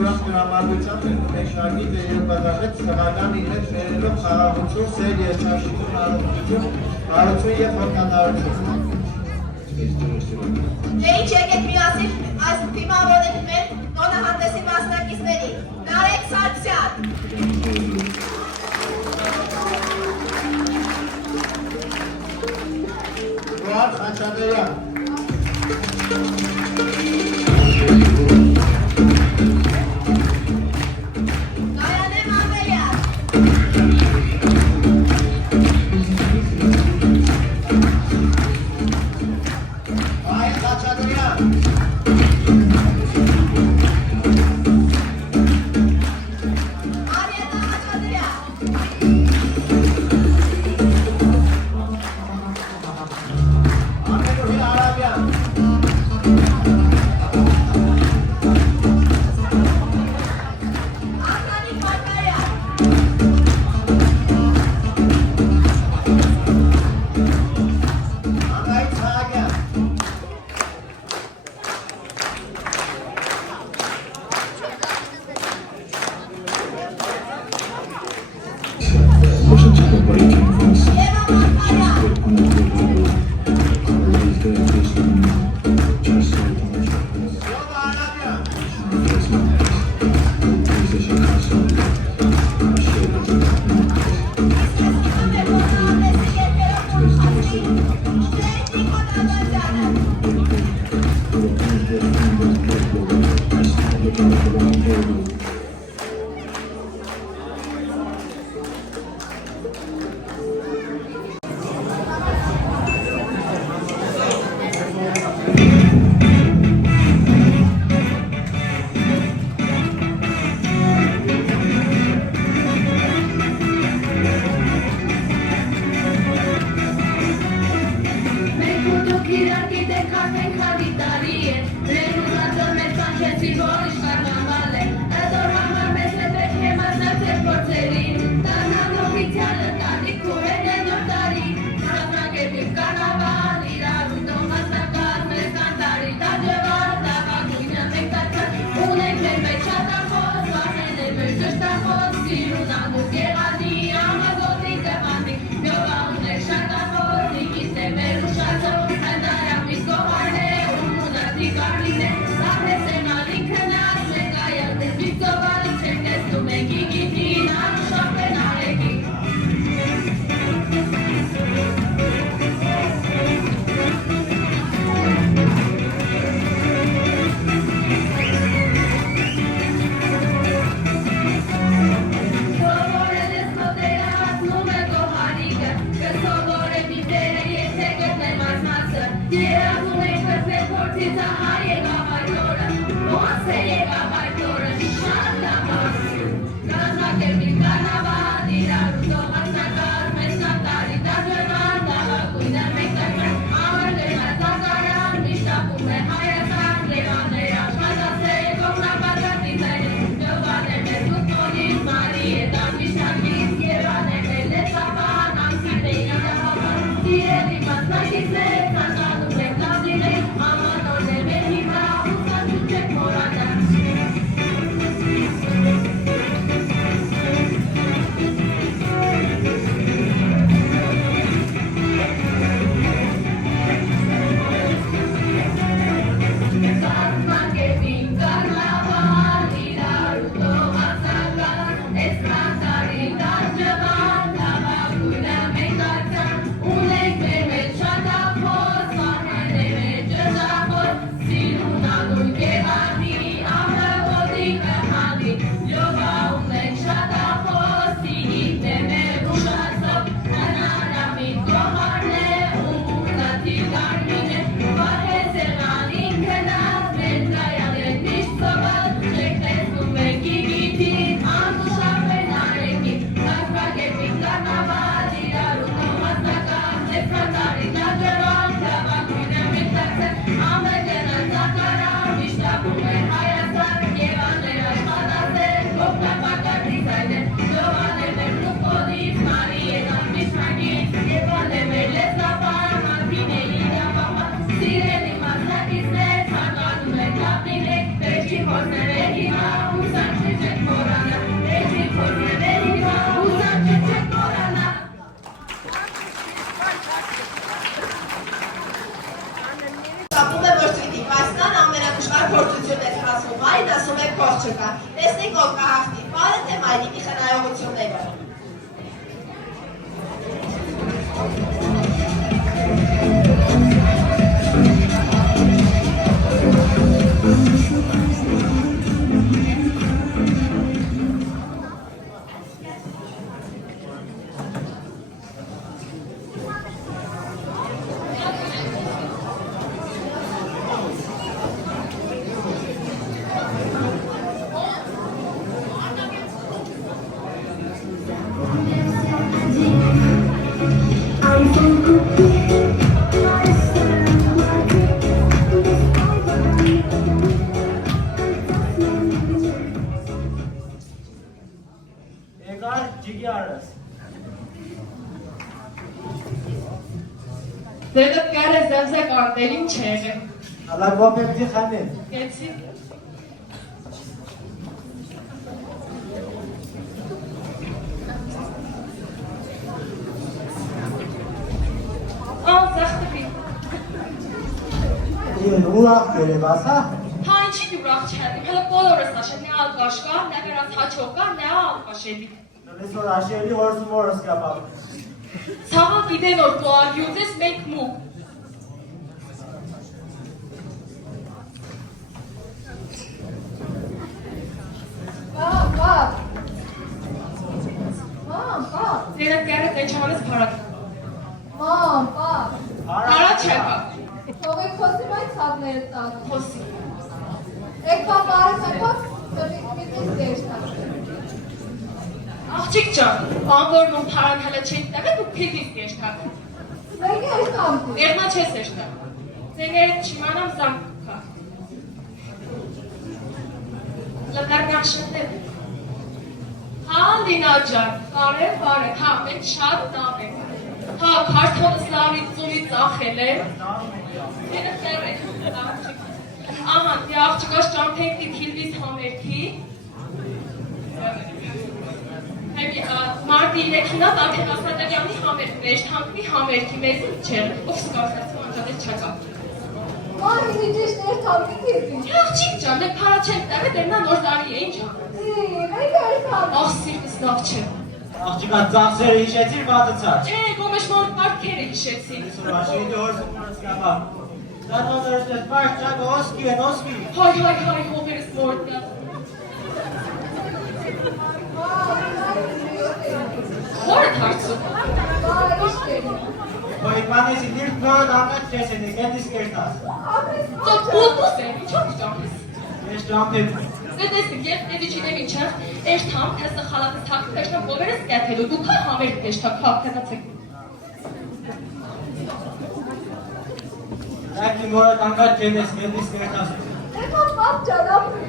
ուրախ դրամատուրգիան մեջնագի վերաբերվեց սրական իրենց վերելով խաղաղություն, սեր, երջանկություն, հարություն և հոգանարություն։ Ջեի չեկեք միասին այս դիմավորել մեր տոնահանդեսի մասնակիցների։ Նարեկ Սարգսյան։ Ռոհան Խաչատրյան։ Գայանե Մամերյան։ Այլ Խաչատրյան։ Արիետա Խաչատրյան։ Ամենուհի Արաբյան։ Արտանիկ Մարկարյան։ Անգայից Սահակյան։ Դեդը կար է զևզեք արտերին չեղը։ Ալա գոպեպտի խանին։ Գեցի։ Զախտվի։ Իեն ուրախ գերևաս, հա։ Հա ինչի դուրախ չհետի, հելը բոլորս աշետ, նե ալկաշկա, նե վերած հաչոկա, նե ալկաշետի։ Նես որ աշելի հորսում որս կապավ։ Ցավը գիտեն որ դու արգյուծես մենք մուկ։ Ձերը կերը տեչանես պարակ։ Պարա չէ կա։ Թողեք խոսիմ այդ ցավները տակ։ Խոսի։ Եկան բարս եկան, մի դեշտակ։ Աղջիկ ճան, բանվորն ում պարան հելը չենք տավե դու պիդիս կեշտակ։ Մեկ է եկամտի։ Երնա չես էշտակ։ Ձեները չիմանամ զանգ կա։ Լկարնակ շետև։ Հա Լինա ջան, բարև, հա մենք շատ տավ ենք։ Հա քարտոնս լավի ծունի ծախել է։ Դերը տեր է, աղջիկ։ Ահա, դե աղջիկաշ ճամփեկտի թիլվից համերքի։ Հեպի մարտի իրեքինա տանքենասատեղյանի համերք, վերջթանքվի համերքի մեզին չեր, ով սկարսացում անջատեր չակա։ Մահի մի ճիշտ երթամի թիվի։ Աղջիկ ջան, դե պարա չենք տավե, դերնա նոր դարի է, ինչ ան։ Մեկ է երթամի։ Աղ սիրտս լավ չէ։ Աղջիկա ծախսերը հիշեցիր վատացած։ Չէ, գոմեշ մոր կարգերը հիշեցի։ Նես որ աշելի հորսում որս կապավ։ Դատոններս ես բարս ճագը ոսկի են, ոսկի։ Հայ, հողերս մորդա։ Խորդ հարցում։ Ոյ մանեսի դիրտ նորդ աղաց չես են, գետիս կերտաս։ Ծոտ բուտուս է, ինչով ճամպես։ Ես ճամպեմ։ Դե տեսնիք, երբ դեդիչինեմ ինչը, էրթամ, թեսը խալատս թակը տեշնամ գովերս կյաթելու, դուք հա համերք տեշտակ, հա, կետացեք։ Ակի մորդ անգատ չենես, գետիս կերտաս։ Եկան պապ ճան ապրի։